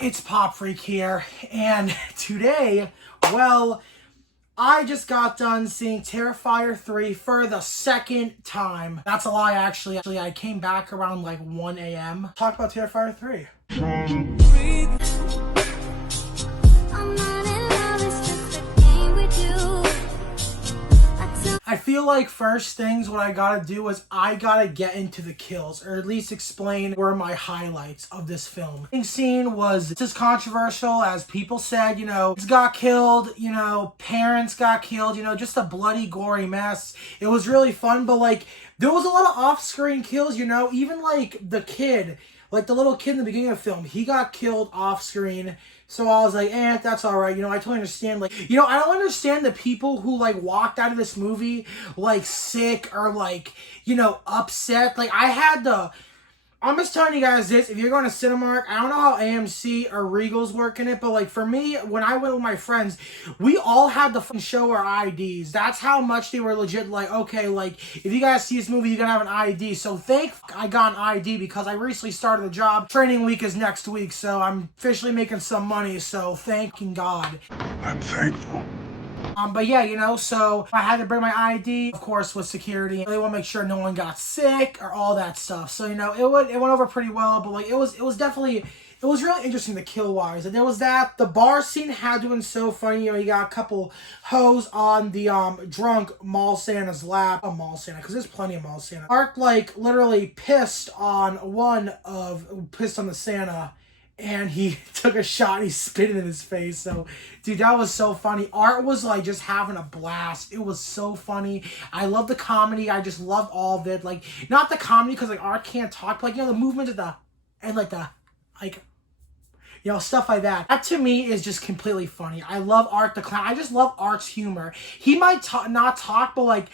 It's Pop Freak here, and today, well, I just got done seeing Terrifier 3 for the second time. That's a lie, actually. I came back around like 1 a.m. Talk about Terrifier 3. I feel like first things what I gotta do is I gotta get into the kills, or at least explain where my highlights of this film. The scene was just as controversial as people said, kids got killed, parents got killed, just a bloody, gory mess. It was really fun, but like, there was a lot of off-screen kills, even like the kid, like the little kid in the beginning of the film, he got killed off-screen. So I was like, that's all right. I totally understand. Like, I don't understand the people who, like, walked out of this movie, like, sick or, like, upset. Like, I'm just telling you guys this. If you're going to Cinemark, I don't know how AMC or Regal's working it, but, like, for me, when I went with my friends, we all had to show our IDs. That's how much they were legit, like, okay, like, if you guys see this movie, you're going to have an ID. So thank I got an ID because I recently started a job. Training week is next week, so I'm officially making some money, so thanking God. I'm thankful. But yeah, so I had to bring my ID, of course, with security. They want to make sure no one got sick or all that stuff. So, it went over pretty well, but like, it was really interesting to kill wise. And there was that. The bar scene had to have been so funny. You got a couple hoes on the drunk mall Santa's lap. Mall Santa, because there's plenty of mall Santa. Art, like, literally pissed on the Santa. And he took a shot and he spit it in his face. So, dude, that was so funny. Art was, like, just having a blast. It was so funny. I love the comedy. I just loved all of it. Like, not the comedy because, like, Art can't talk. But, like, the movement of stuff like that. That, to me, is just completely funny. I love Art the Clown. I just love Art's humor. He might not talk, but, like,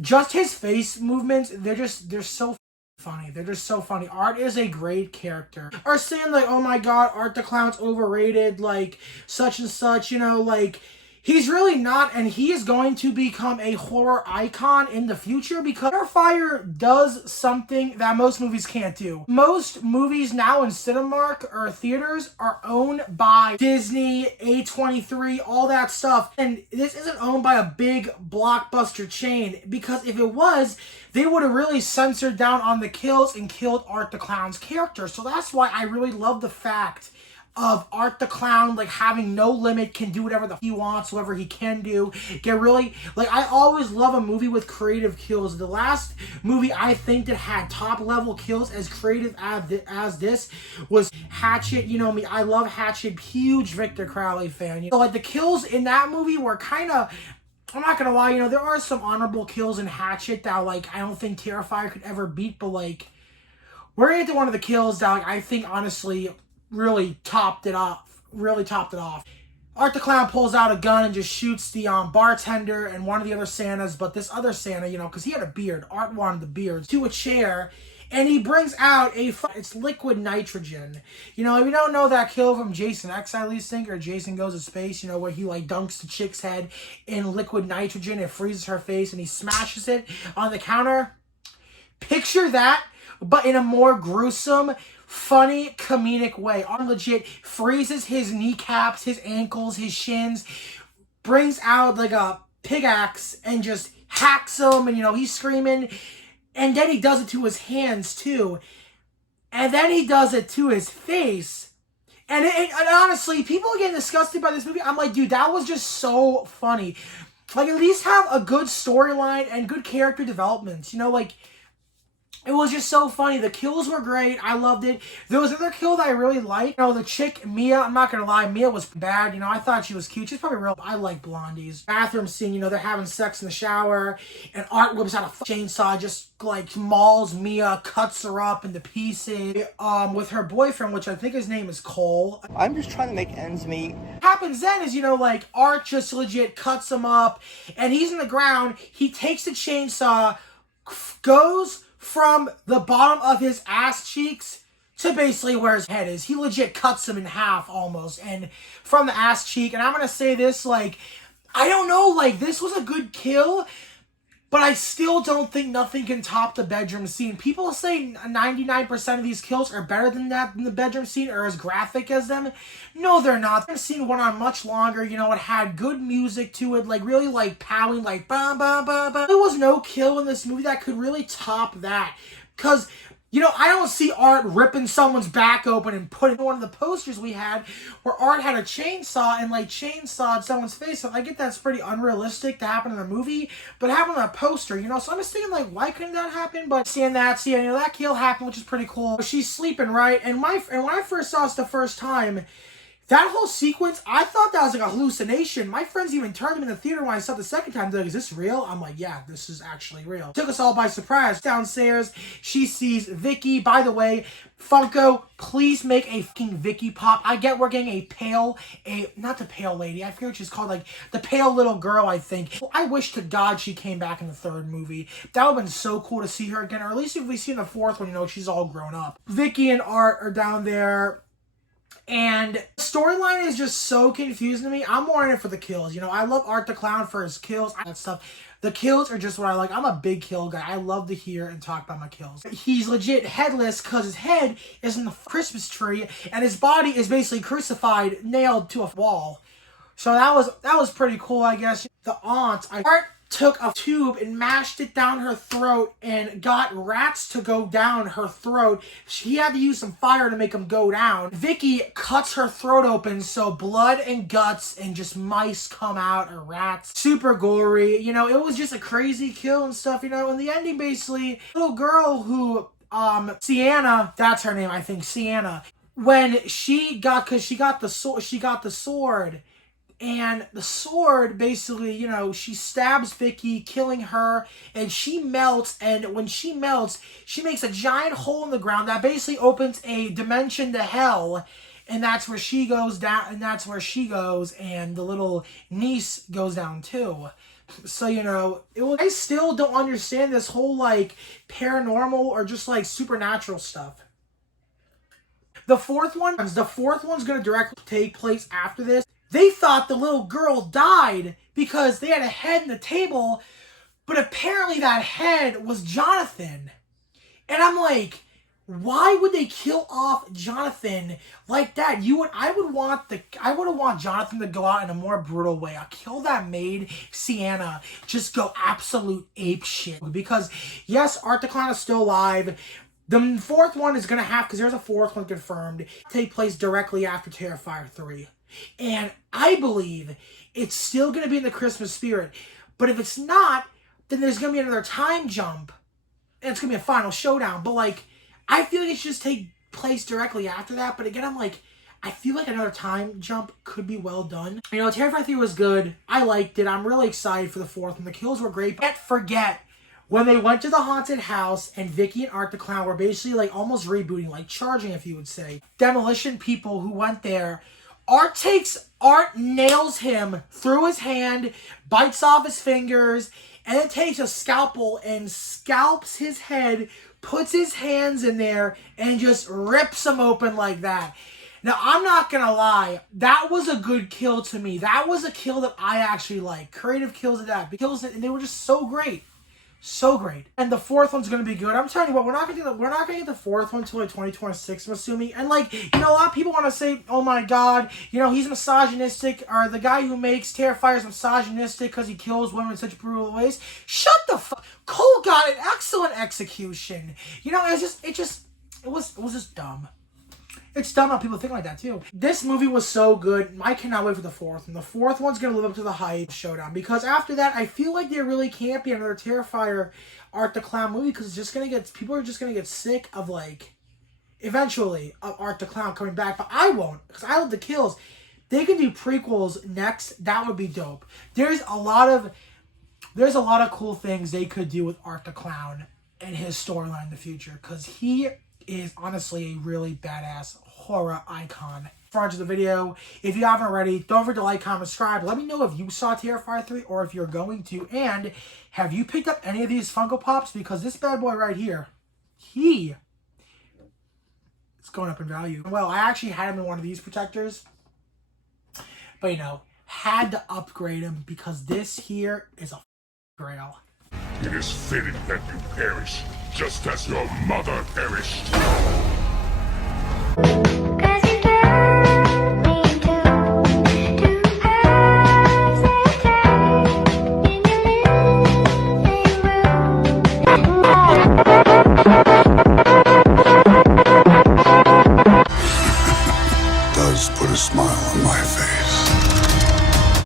just his face movements, they're so funny. They're just so funny. Art is a great character. Or saying like, oh my god, Art the Clown's overrated, like such and such, like he's really not, and he is going to become a horror icon in the future because Terrifier does something that most movies can't do. Most movies now in Cinemark or theaters are owned by Disney, A23, all that stuff. And this isn't owned by a big blockbuster chain because if it was, they would have really censored down on the kills and killed Art the Clown's character. So that's why I really love the fact of Art the Clown, like, having no limit, can do whatever he wants, whatever he can do. I always love a movie with creative kills. The last movie I think that had top-level kills as creative as this was Hatchet. You know me, I love Hatchet, huge Victor Crowley fan. So, like, the kills in that movie were kind of, I'm not gonna lie, there are some honorable kills in Hatchet that, like, I don't think Terrifier could ever beat, but, like, we're gonna get to one of the kills that, like, I think, honestly, really topped it off. Art the Clown pulls out a gun and just shoots the bartender and one of the other Santas, but this other Santa, because he had a beard, Art wanted the beard, to a chair, and he brings out it's liquid nitrogen. If you don't know that kill from Jason X, I at least think, or Jason Goes to Space, where he, like, dunks the chick's head in liquid nitrogen, it freezes her face, and he smashes it on the counter. Picture that, but in a more gruesome, funny, comedic way. Art legit freezes his kneecaps, his ankles, his shins, brings out like a pickaxe and just hacks him, and he's screaming, and then he does it to his hands too, and then he does it to his face. And honestly, people are getting disgusted by this movie. I'm like, dude, that was just so funny. Like, at least have a good storyline and good character developments, it was just so funny. The kills were great. I loved it. There was another kill that I really liked. The chick, Mia, I'm not going to lie, Mia was bad. I thought she was cute. She's probably real. I like blondies. Bathroom scene, they're having sex in the shower, and Art whips out a chainsaw, just, like, mauls Mia, cuts her up into pieces, with her boyfriend, which I think his name is Cole. I'm just trying to make ends meet. What happens then is, like, Art just legit cuts him up, and he's in the ground. He takes the chainsaw, goes from the bottom of his ass cheeks to basically where his head is. He legit cuts him in half almost, and from the ass cheek. And I'm gonna say this, like, I don't know, like, this was a good kill, But I still don't think nothing can top the bedroom scene. People say 99% of these kills are better than that in the bedroom scene or as graphic as them. No, they're not. The scene went on much longer. You know, it had good music to it, like really like powing, like bam, bam, bam, bam. There was no kill in this movie that could really top that. Because, you know, I don't see Art ripping someone's back open and putting one of the posters we had where Art had a chainsaw and like chainsawed someone's face. I get that's pretty unrealistic to happen in a movie, but it happened on a poster, you know? So I'm just thinking like, why couldn't that happen? But seeing that, you know, that kill happened, which is pretty cool. She's sleeping, right? And when I first saw this the first time, that whole sequence, I thought that was like a hallucination. My friends even turned them in the theater when I saw it the second time. They're like, is this real? I'm like, yeah, this is actually real. It took us all by surprise. Downstairs, she sees Vicky. By the way, Funko, please make a fucking Vicky pop. I get we're getting not the pale lady. I forget what she's called, like the pale little girl, I think. I wish to God she came back in the third movie. That would have been so cool to see her again. Or at least if we see in the fourth one, you know, she's all grown up. Vicky and Art are down there. And the storyline is just so confusing to me. I'm more in it for the kills. You know, I love Art the Clown for his kills, that stuff. The kills are just what I like. I'm a big kill guy. I love to hear and talk about my kills. He's legit headless because his head is in the Christmas tree and his body is basically crucified, nailed to a wall. So that was pretty cool, I guess. The aunt, Art took a tube and mashed it down her throat and got rats to go down her throat. He had to use some fire to make them go down. Vicky cuts her throat open so blood and guts and just mice come out, or rats. Super gory. You know, it was just a crazy kill and stuff, you know. In the ending, basically, little girl who, Sienna, that's her name, I think, Sienna. When she got the sword, and the sword, basically, you know, she stabs Vicky, killing her, and she melts, and when she melts, she makes a giant hole in the ground that basically opens a dimension to hell, and that's where she goes down, and that's where she goes, and the little niece goes down too. So, you know, I still don't understand this whole, like, paranormal or just, like, supernatural stuff. The fourth one's going to directly take place after this. They thought the little girl died because they had a head in the table, but apparently that head was Jonathan. And I'm like, why would they kill off Jonathan like that? I would want Jonathan to go out in a more brutal way. A kill that made Sienna just go absolute ape shit. Because yes, Art the Clown is still alive. The fourth one is gonna have, because there's a fourth one confirmed, take place directly after Terrifier 3. And I believe it's still going to be in the Christmas spirit. But if it's not, then there's going to be another time jump. And it's going to be a final showdown. But, like, I feel like it should just take place directly after that. But again, I'm like, I feel like another time jump could be well done. You know, Terrifier 3 was good. I liked it. I'm really excited for the fourth one. The kills were great. But forget when they went to the haunted house and Vicky and Art the Clown were basically, like, almost rebooting, like, charging, if you would say. Demolition people who went there. Art nails him through his hand, bites off his fingers, and then takes a scalpel and scalps his head, puts his hands in there, and just rips him open like that. Now, I'm not gonna lie, that was a good kill to me. That was a kill that I actually like. Creative kills of that. Kills, and they were just so great. So great. And the fourth one's going to be good. I'm telling you what, we're not going to get the fourth one until like 2026, I'm assuming. And like, you know, a lot of people want to say, oh my God, you know, he's misogynistic, or the guy who makes Terrifier is misogynistic because he kills women in such brutal ways. Shut the fuck. Cole got an excellent execution. You know, it was just dumb. It's dumb how people think like that, too. This movie was so good. I cannot wait for the fourth. And the fourth one's going to live up to the hype showdown. Because after that, I feel like there really can't be another Terrifier Art the Clown movie. Because it's just going to get... People are just going to get sick of, like... Eventually, of Art the Clown coming back. But I won't. Because I love the kills. They can do prequels next. That would be dope. There's a lot of cool things they could do with Art the Clown and his storyline in the future. Because he is honestly a really badass horror icon. For the video, if you haven't already, don't forget to like, comment, subscribe. Let me know if you saw Terrifier 3 or if you're going to. And have you picked up any of these Funko Pops? Because this bad boy right here, he is going up in value. Well, I actually had him in one of these protectors. But, you know, had to upgrade him because this here is a grail. It is fitting that you perish, just as your mother perished. Does put a smile on my face.